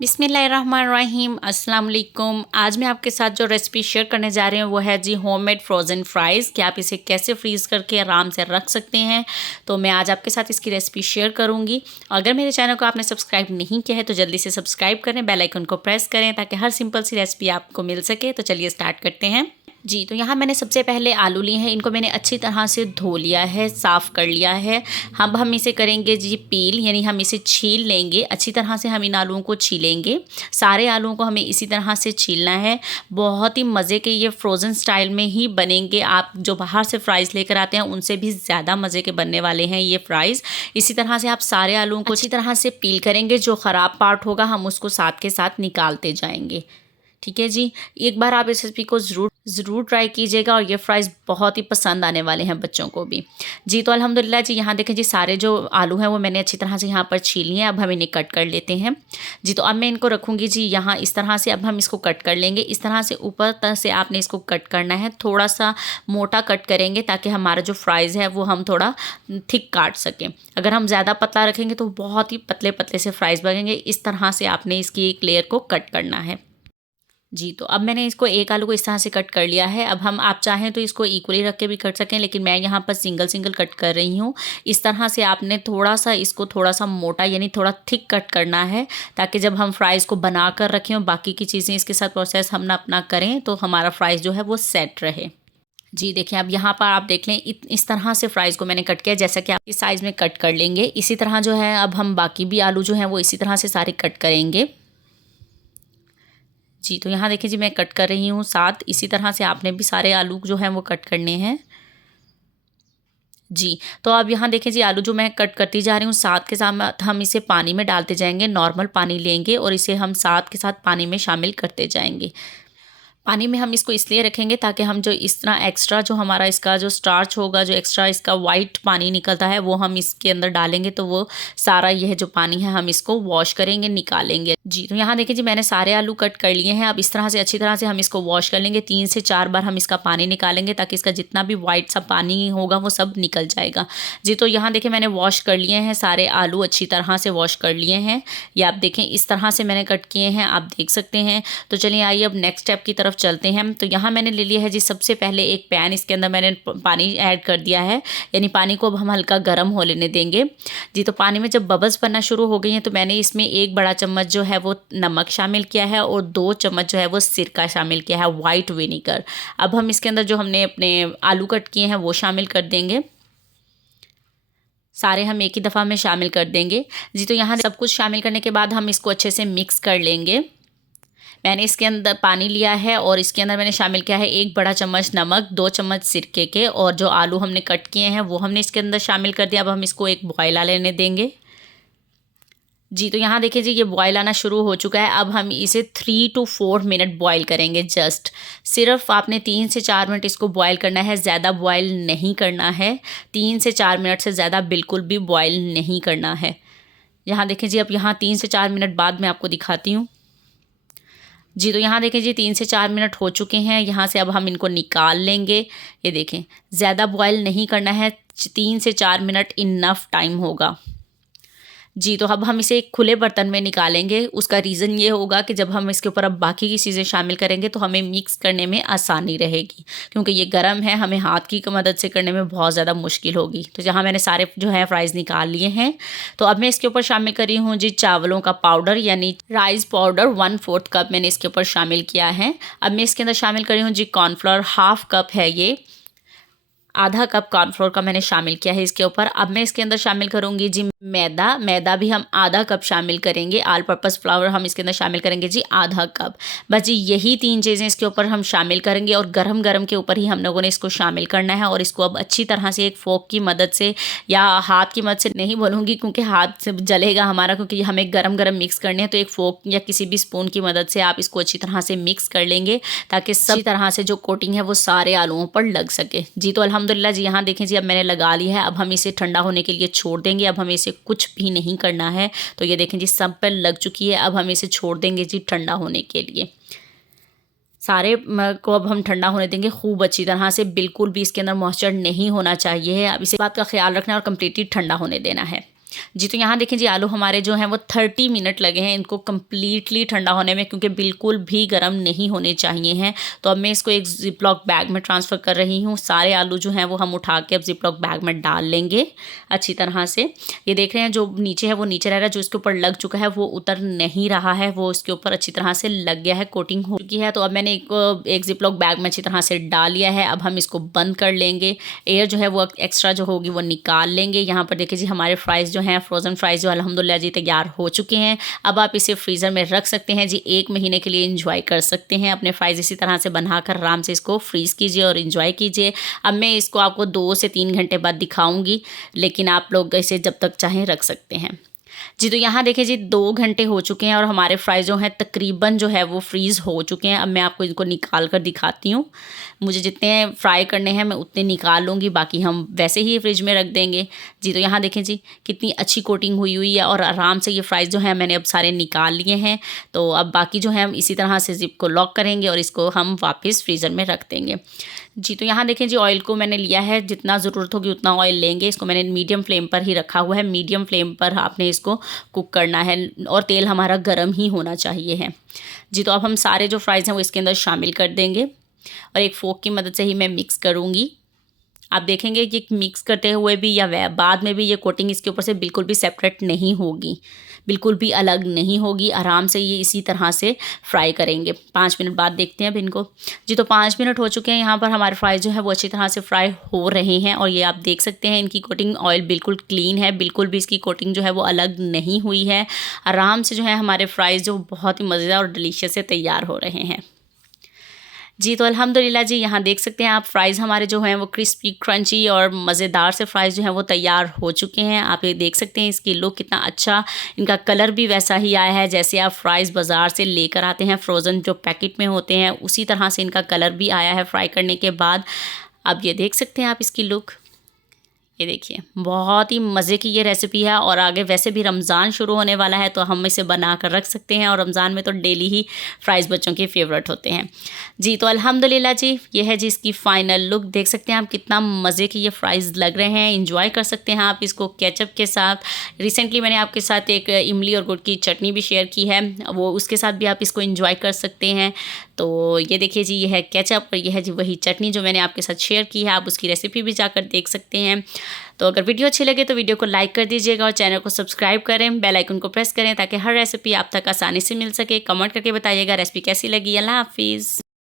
बिस्मिल्लाहिर्रहमानिर्रहीम अस्सलाम वालेकुम। आज मैं आपके साथ जो रेसिपी शेयर करने जा रही हूँ वो है जी होममेड फ्रोज़न फ्राइज़ कि आप इसे कैसे फ्रीज़ करके आराम से रख सकते हैं। तो मैं आज आपके साथ इसकी रेसिपी शेयर करूँगी। अगर मेरे चैनल को आपने सब्सक्राइब नहीं किया है तो जल्दी से सब्सक्राइब करें, बेल आइकन को प्रेस करें ताकि हर सिंपल सी रेसिपी आपको मिल सके। तो चलिए स्टार्ट करते हैं। जी, तो यहाँ मैंने सबसे पहले आलू लिए हैं, इनको मैंने अच्छी तरह से धो लिया है, साफ़ कर लिया है। अब हम इसे करेंगे जी पील, यानी हम इसे छील लेंगे। अच्छी तरह से हम इन आलूओं को छीलेंगे। सारे आलूओं को हमें इसी तरह से छीलना है। बहुत ही मज़े के ये फ्रोज़न स्टाइल में ही बनेंगे। आप जो बाहर से फ्राइज़ लेकर आते हैं उनसे भी ज़्यादा मज़े के बनने वाले हैं ये फ्राइज़। इसी तरह से आप सारे आलूओं को अच्छी तरह से पील करेंगे। जो ख़राब पार्ट होगा हम उसको साथ के साथ निकालते जाएंगे। ठीक है जी, एक बार आप इस रेसिपी को ज़रूर ट्राई कीजिएगा और ये फ्राइज़ बहुत ही पसंद आने वाले हैं बच्चों को भी। जी, तो अल्हम्दुलिल्लाह जी यहाँ देखें जी सारे जो आलू हैं वो मैंने अच्छी तरह से यहाँ पर छील लिए हैं। अब हम इन्हें कट कर लेते हैं। जी, तो अब मैं इनको रखूँगी जी यहाँ इस तरह से। अब हम इसको कट कर लेंगे। इस तरह से ऊपर तक से आपने इसको कट करना है। थोड़ा सा मोटा कट करेंगे ताकि हमारा जो फ्राइज़ है वो हम थोड़ा थिक काट सकें। अगर हम ज़्यादा पतला रखेंगे तो बहुत ही पतले पतले से फ्राइज़ बनेंगे। इस तरह से आपने इसकी एक लेयर को कट करना है। जी, तो अब मैंने इसको एक आलू को इस तरह से कट कर लिया है। अब हम आप चाहें तो इसको इक्वली रख के भी कट सकें, लेकिन मैं यहाँ पर सिंगल कट कर रही हूँ। इस तरह से आपने थोड़ा-सा इसको थोड़ा-सा मोटा यानी थोड़ा थिक कट करना है ताकि जब हम फ्राइज़ को बना कर रखें और बाकी की चीज़ें इसके साथ प्रोसेस हम ना अपना करें तो हमारा फ्राइज़ जो है वो सेट रहे। जी, देखिए अब यहाँ पर आप देख लें इस तरह से फ्राइज़ को मैंने कट किया जैसा कि आप इस साइज़ में कट कर लेंगे। इसी तरह जो है अब हम बाकी भी आलू जो हैं वो इसी तरह से सारे कट करेंगे। जी, तो यहाँ देखिए जी मैं कट कर रही हूँ साथ। इसी तरह से आपने भी सारे आलू जो हैं वो कट करने हैं। जी, तो अब यहाँ देखिए जी आलू जो मैं कट करती जा रही हूँ साथ के साथ हम इसे पानी में डालते जाएँगे। नॉर्मल पानी लेंगे और इसे हम साथ के साथ पानी में शामिल करते जाएँगे। पानी में हम इसको इसलिए रखेंगे ताकि हम जो इस तरह एक्स्ट्रा जो हमारा इसका जो स्टार्च होगा, जो एक्स्ट्रा इसका वाइट पानी निकलता है वो हम इसके अंदर डालेंगे तो वो सारा यह जो पानी है हम इसको वॉश करेंगे, निकालेंगे। जी, तो यहाँ देखिए जी मैंने सारे आलू कट कर लिए हैं। अब इस तरह से अच्छी तरह से हम इसको वॉश कर लेंगे। 3 से 4 बार हम इसका पानी निकालेंगे ताकि इसका जितना भी वाइट सा पानी होगा वो सब निकल जाएगा। जी, तो यहाँ देखिए मैंने वॉश कर लिए हैं सारे आलू, अच्छी तरह से वॉश कर लिए हैं। ये आप देखें इस तरह से मैंने कट किए हैं, आप देख सकते हैं। तो चलिए आइए अब नेक्स्ट स्टेप की तरफ चलते हैं। तो यहाँ मैंने ले लिया है जी सबसे पहले एक पैन, इसके अंदर मैंने पानी ऐड कर दिया है, यानी पानी को अब हम हल्का गर्म हो लेने देंगे। जी, तो पानी में जब बबल्स बनना शुरू हो गई हैं तो मैंने इसमें 1 बड़ा चम्मच जो है वो नमक शामिल किया है और 2 चम्मच जो है वो सिरका शामिल किया है, वाइट विनेगर। अब हम इसके अंदर जो हमने अपने आलू कट किए हैं वो शामिल कर देंगे। सारे हम एक ही दफ़ा में शामिल कर देंगे। जी, तो यहाँ सब कुछ शामिल करने के बाद हम इसको अच्छे से मिक्स कर लेंगे। मैंने इसके अंदर पानी लिया है और इसके अंदर मैंने शामिल किया है 1 बड़ा चम्मच नमक, 2 चम्मच सिरके के, और जो आलू हमने कट किए हैं वो हमने इसके अंदर शामिल कर दिया। अब हम इसको एक बॉयल आ लेने देंगे। जी, तो यहाँ देखिए जी ये बॉयल आना शुरू हो चुका है। अब हम इसे 3 to 4 मिनट बॉयल करेंगे। जस्ट सिर्फ आपने 3 से 4 मिनट इसको बॉयल करना है, ज़्यादा बॉयल नहीं करना है। 3 से 4 मिनट से ज़्यादा बिल्कुल भी बॉयल नहीं करना है। यहाँ देखिए जी अब यहाँ 3 से 4 मिनट बाद मैं आपको दिखाती हूँ। जी, तो यहाँ देखें जी 3 से 4 मिनट हो चुके हैं। यहाँ से अब हम इनको निकाल लेंगे। ये देखें ज़्यादा बॉयल नहीं करना है, 3 से 4 मिनट इनफ टाइम होगा। जी, तो अब हम इसे एक खुले बर्तन में निकालेंगे। उसका रीज़न ये होगा कि जब हम इसके ऊपर अब बाकी की चीज़ें शामिल करेंगे तो हमें मिक्स करने में आसानी रहेगी, क्योंकि ये गर्म है, हमें हाथ की मदद से करने में बहुत ज़्यादा मुश्किल होगी। तो जहाँ मैंने सारे जो है फ्राइज़ निकाल लिए हैं, तो अब मैं इसके ऊपर शामिल कर रही हूँ जी चावलों का पाउडर, यानी राइस पाउडर 1/4 कप मैंने इसके ऊपर शामिल किया है। अब मैं इसके अंदर शामिल कर रही हूँ जी कॉर्नफ्लोर, 1/2 कप है ये। आधा कप कॉर्नफ्लोर का मैंने शामिल किया है इसके ऊपर। अब मैं इसके अंदर शामिल करूँगी जी मैदा भी हम आधा कप शामिल करेंगे। ऑल पर्पस फ्लावर हम इसके अंदर शामिल करेंगे जी आधा कप। बस जी यही 3 चीज़ें इसके ऊपर हम शामिल करेंगे और गरम के ऊपर ही हम लोगों ने इसको शामिल करना है। और इसको अब अच्छी तरह से एक फोक की मदद से या हाथ की मदद से नहीं बोलूँगी क्योंकि हाथ से जलेगा हमारा, क्योंकि हमें गरम मिक्स करने हैं। तो एक फोक या किसी भी स्पून की मदद से आप इसको अच्छी तरह से मिक्स कर लेंगे ताकि सब तरह से जो कोटिंग है वो सारे आलूओं पर लग सके। जी, तो अल्हम्दुलिल्लाह जी यहाँ देखें जी अब मैंने लगा लिया है। अब हम इसे ठंडा होने के लिए छोड़ देंगे। अब हमें इसे कुछ भी नहीं करना है। तो ये देखें जी सब पर लग चुकी है। अब हम इसे छोड़ देंगे जी ठंडा होने के लिए। सारे को अब हम ठंडा होने देंगे खूब अच्छी तरह से, बिल्कुल भी इसके अंदर मॉइस्चर नहीं होना चाहिए। अब इस बात का ख्याल रखना और कम्प्लीटली ठंडा होने देना है। जी तो यहाँ देखें जी, आलू हमारे जो हैं वो 30 मिनट लगे हैं इनको कम्प्लीटली ठंडा होने में, क्योंकि बिल्कुल भी गर्म नहीं होने चाहिए हैं। तो अब मैं इसको एक जिपलॉक बैग में ट्रांसफ़र कर रही हूँ। सारे आलू जो हैं वो हम उठा के अब जिपलॉक बैग में डाल लेंगे अच्छी तरह से। ये देख रहे हैं जो नीचे है वो नीचे रह रहा है, जो इसके ऊपर लग चुका है वो उतर नहीं रहा है, वो इसके ऊपर अच्छी तरह से लग गया है, कोटिंग हो चुकी है। तो अब मैंने एक जिपलॉक बैग में अच्छी तरह से डाल लिया है। अब हम इसको बंद कर लेंगे, एयर जो है वो एक्स्ट्रा जो होगी वो निकाल लेंगे। यहाँ पर देखिए जी हमारे फ्राइज़ जो हैं, फ्रोज़न फ्राइज़ जो अल्हम्दुलिल्लाह जी तैयार हो चुके हैं। अब आप इसे फ्रीज़र में रख सकते हैं जी, 1 महीने के लिए इंजॉय कर सकते हैं। अपने फ्राइज़ इसी तरह से बनाकर आराम से इसको फ्रीज़ कीजिए और इंजॉय कीजिए। अब मैं इसको आपको 2 से 3 घंटे बाद दिखाऊंगी, लेकिन आप लोग इसे जब तक चाहें रख सकते हैं। जी तो यहाँ देखिए जी 2 घंटे हो चुके हैं और हमारे फ्राइज़ जो हैं तकरीबन जो है वो फ्रीज़ हो चुके हैं। अब मैं आपको इनको निकाल कर दिखाती हूँ। मुझे जितने फ्राई करने हैं मैं उतने निकाल लूँगी, बाकी हम वैसे ही फ्रिज में रख देंगे। जी तो यहाँ देखें जी कितनी अच्छी कोटिंग हुई हुई है और आराम से ये फ्राइज़ जो हैं मैंने अब सारे निकाल लिए हैं। तो अब बाकी जो है हम इसी तरह से ज़िप को लॉक करेंगे और इसको हम वापस फ्रीज़र में रख देंगे। जी तो यहाँ देखें जी ऑयल को मैंने लिया है, जितना ज़रूरत होगी उतना ऑयल लेंगे। इसको मैंने मीडियम फ्लेम पर ही रखा हुआ है। मीडियम फ्लेम पर आपने इसको कुक करना है और तेल हमारा गर्म ही होना चाहिए है। जी तो अब हम सारे जो फ्राइज़ हैं वो इसके अंदर शामिल कर देंगे और एक फोक की मदद से ही मैं मिक्स करूँगी। आप देखेंगे कि मिक्स करते हुए भी या बाद में भी ये कोटिंग इसके ऊपर से बिल्कुल भी सेपरेट नहीं होगी, बिल्कुल भी अलग नहीं होगी। आराम से ये इसी तरह से फ्राई करेंगे। 5 मिनट बाद देखते हैं अब इनको। जी तो 5 मिनट हो चुके हैं। यहाँ पर हमारे फ्राई जो है वो अच्छी तरह से फ्राई हो रहे हैं और ये आप देख सकते हैं इनकी कोटिंग ऑयल बिल्कुल क्लीन है, बिल्कुल भी इसकी कोटिंग जो है वो अलग नहीं हुई है। आराम से जो है हमारे फ्राइज़ जो बहुत ही मज़ेदार और डिलीशियस से तैयार हो रहे हैं। जी तो अल्हम्दुलिल्लाह जी यहाँ देख सकते हैं आप फ्राइज़ हमारे जो हैं वो क्रिस्पी क्रंची और मज़ेदार से फ्राइज़ जो हैं वो तैयार हो चुके हैं। आप ये देख सकते हैं इसकी लुक कितना अच्छा, इनका कलर भी वैसा ही आया है जैसे आप फ्राइज़ बाज़ार से लेकर आते हैं, फ्रोज़न जो पैकेट में होते हैं उसी तरह से इनका कलर भी आया है फ्राई करने के बाद। अब ये देख सकते हैं आप इसकी लुक, ये देखिए बहुत ही मज़े की ये रेसिपी है। और आगे वैसे भी रमज़ान शुरू होने वाला है तो हम इसे बना कर रख सकते हैं और रमज़ान में तो डेली ही फ्राइज़ बच्चों के फेवरेट होते हैं। जी तो अल्हम्दुलिल्लाह जी ये है जी इसकी फ़ाइनल लुक। देख सकते हैं आप कितना मज़े की ये फ्राइज़ लग रहे हैं। इंजॉय कर सकते हैं आप इसको केचप के साथ। रिसेंटली मैंने आपके साथ एक इमली और गुड़ की चटनी भी शेयर की है, वो उसके साथ भी आप इसको इंजॉय कर सकते हैं। तो ये देखिए जी ये है केचप और ये है जी वही चटनी जो मैंने आपके साथ शेयर की है। आप उसकी रेसिपी भी जाकर देख सकते हैं। तो अगर वीडियो अच्छी लगे तो वीडियो को लाइक कर दीजिएगा और चैनल को सब्सक्राइब करें, बेल आइकन को प्रेस करें ताकि हर रेसिपी आप तक आसानी से मिल सके। कमेंट करके बताइएगा रेसिपी कैसी लगी। अल्लाह हाफिज़।